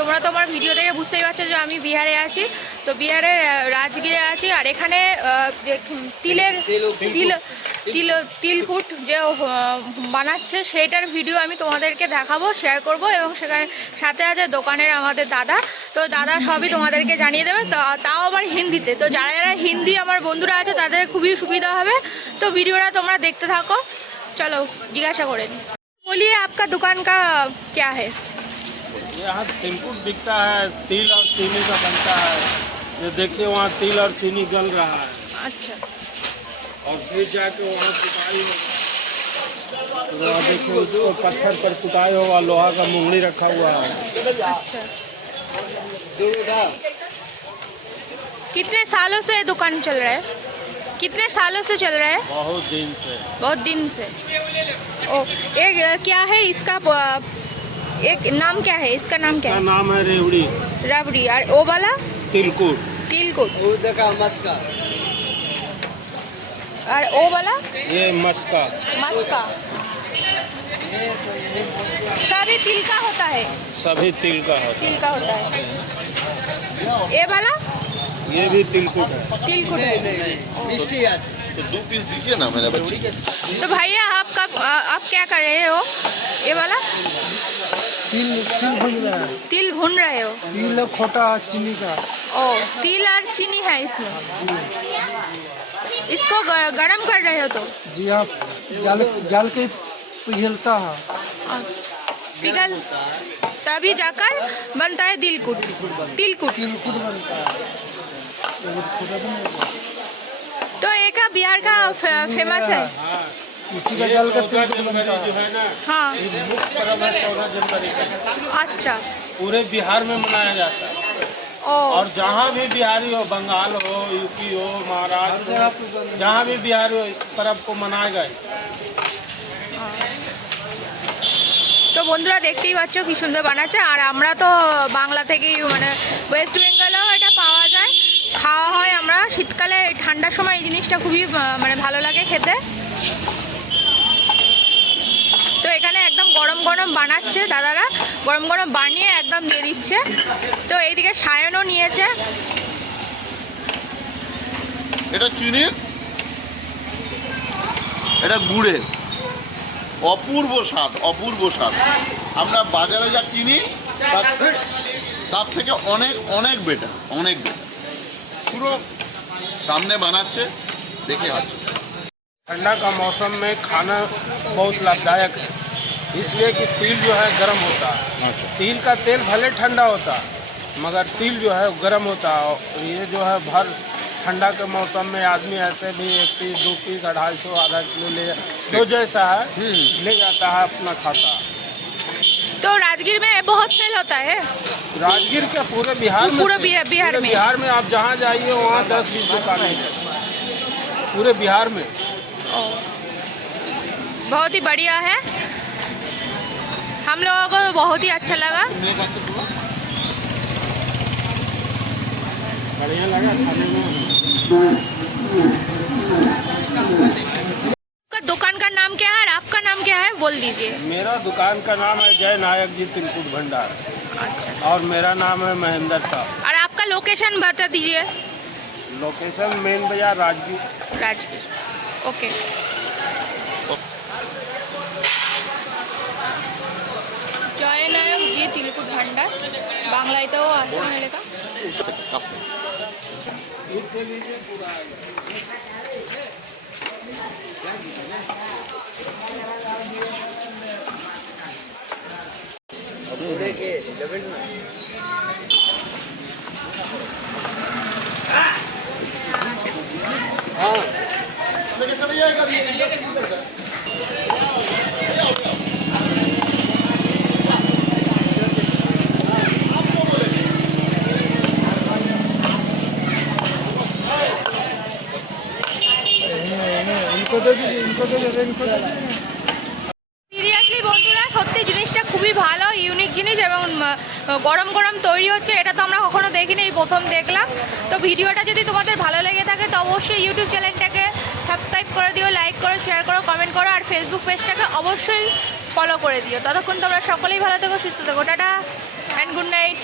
তোমরা তোমার ভিডিও দেখে বুঝতেই পারছো যে আমি বিহারে আছি। তো বিহারের রাজগীরে আছি, আর এখানে যে তিলকুট যে বানাচ্ছে সেইটার ভিডিও আমি তোমাদেরকে দেখাবো, শেয়ার করব। এবং সেখানে সাথে আছে দোকানের আমাদের দাদা, তো দাদা সবই তোমাদেরকে জানিয়ে দেবে, তাও আবার হিন্দিতে। তো যারা যারা হিন্দি আমার বন্ধুরা আছে তাদের খুবই সুবিধা হবে। তো ভিডিওটা তোমরা দেখতে থাকো। চলো জিজ্ঞাসা করে নি। বলিए आपका दुकान का क्या है? यहाँ तिलकुट बिकता है, तिल और चीनी का बनता है। ये देखिए वहाँ तिल और चीनी गल रहा है। अच्छा। और फिर जाके वहाँ कुटाई होगा, वहाँ देखिए उसको पत्थर पर कुटाई होगा, लोहा का मुंगली रखा हुआ है। अच्छा। कितने सालों से दुकान चल रहा है? कितने सालों से चल रहा है? बहुत दिन से। बहुत दिन से। ओ, एक क्या है इसका, एक नाम क्या है इसका? नाम क्या है? नाम है रेवड़ी। रबड़ी। और ओ वाला? तिलकुट। तिलकुट। मस्का। और ओ वाला? ये मस्का। मस्का। सभी तिल का होता है? सभी तिल का है। तिल का होता है। ये वाला? ये भी तिलकुट है। तिलकुट है। तो 2 पीस दीजिए ना मेरा बच्ची। तो भैया आप क्या कर रहे हो? ये वाला तिल भून रहा है। तिल भून रहे हो? तिल खोटा चीनी का। ओ, तिल और चीनी है इसमें। इसको गरम कर रहे हो? तो जी आप गल के पिघलता है, पिघल तभी जाकर बनता है तिलकुट। तिलकुट बनता है। तो एक बिहार का फेमस है। इसी का गल का तिलकुट जो बनता है। है ना, हाँ। ये मुख्य पर्व है 14 जनवरी का। अच्छा। पूरे बिहार में मनाया जाता है। ओ। और जहाँ भी बिहारी हो, बंगाल हो, यूपी हो, महाराष्ट्र हो, जहाँ भी बिहारी हो, इस पर्व को मनाएगा। তো বন্ধুরা দেখতেই পাচ্ছ কি সুন্দর বানাচ্ছে। আর আমরা তো বাংলা থেকেই, মানে ওয়েস্ট বেঙ্গলেও এটা পাওয়া যায়, খাওয়া হয়। আমরা শীতকালে ঠান্ডার সময় এই জিনিসটা খুবই মানে ভালো লাগে খেতে। তো এখানে একদম গরম গরম বানাচ্ছে দাদারা, গরম গরম বানিয়ে একদম দিয়ে দিচ্ছে। তো এইদিকে সায়নও নিয়েছে। এটা চিনির, এটা গুড়ের, অপূর্ব স্বাদ, অপূর্ব স্বাদ। আমরা বাজারে যা কিনি তার থেকে অনেক অনেক বেটার, অনেক বেটার। পুরো सामने बनाচ্ছে, देखे हाथ। ठंडा का मौसम में खाना बहुत लाभदायक है, इसलिए कि तिल जो है गर्म होता है। तिल का तेल भले ठंडा होता है, मगर तिल जो है गर्म होता है। ये जो है भर ठंडा के मौसम में आदमी ऐसे भी 1 पीस 2 पीस 250 आधा किलो ले, जो जैसा है ले जाता है, अपना खाता है। तो राजगीर में बहुत सेल होता है? राजगीर के पूरे बिहार में, पूरे बिहार में? बिहार में आप जहाँ जाइए वहाँ 10-20 दुकानें हैं पूरे बिहार में। बहुत ही बढ़िया है, हम लोगों को बहुत ही अच्छा लगा। बढ़िया लगा खाने में। दुकान का नाम क्या है और आपका नाम क्या है, बोल दीजिए। मेरा दुकान का नाम है जय नायक जी तिलकुट भंडार। अच्छा। और मेरा नाम है महेंद्र साहब। और आपका लोकेशन बता दीजिए। लोकेशन मेन बाजार राजगीर। राजगीर। ओके। জয় নায়ক জি তিলকুট ভান্ডার, বাংলাতেও আছে মানে লেখা। সিরিয়াসলি বন্ধুরা, সত্যি জিনিসটা খুবই ভালো, ইউনিক গরম গরম তৈরি হচ্ছে, এটা তো আমরা কখনো দেখিনি, এই প্রথম দেখলাম। তো ভিডিওটা যদি তোমাদের ভালো লেগে থাকে তো অবশ্যই ইউটিউব চ্যানেলটাকে সাবস্ক্রাইব করে দিও, লাইক করো, শেয়ার করো, কমেন্ট করো, আর ফেসবুক পেজটাকে অবশ্যই ফলো করে দিও। ততক্ষণ তোমরা সকলেই ভালো থেকো, সুস্থ থেকো, টাটা অ্যান্ড গুড নাইট।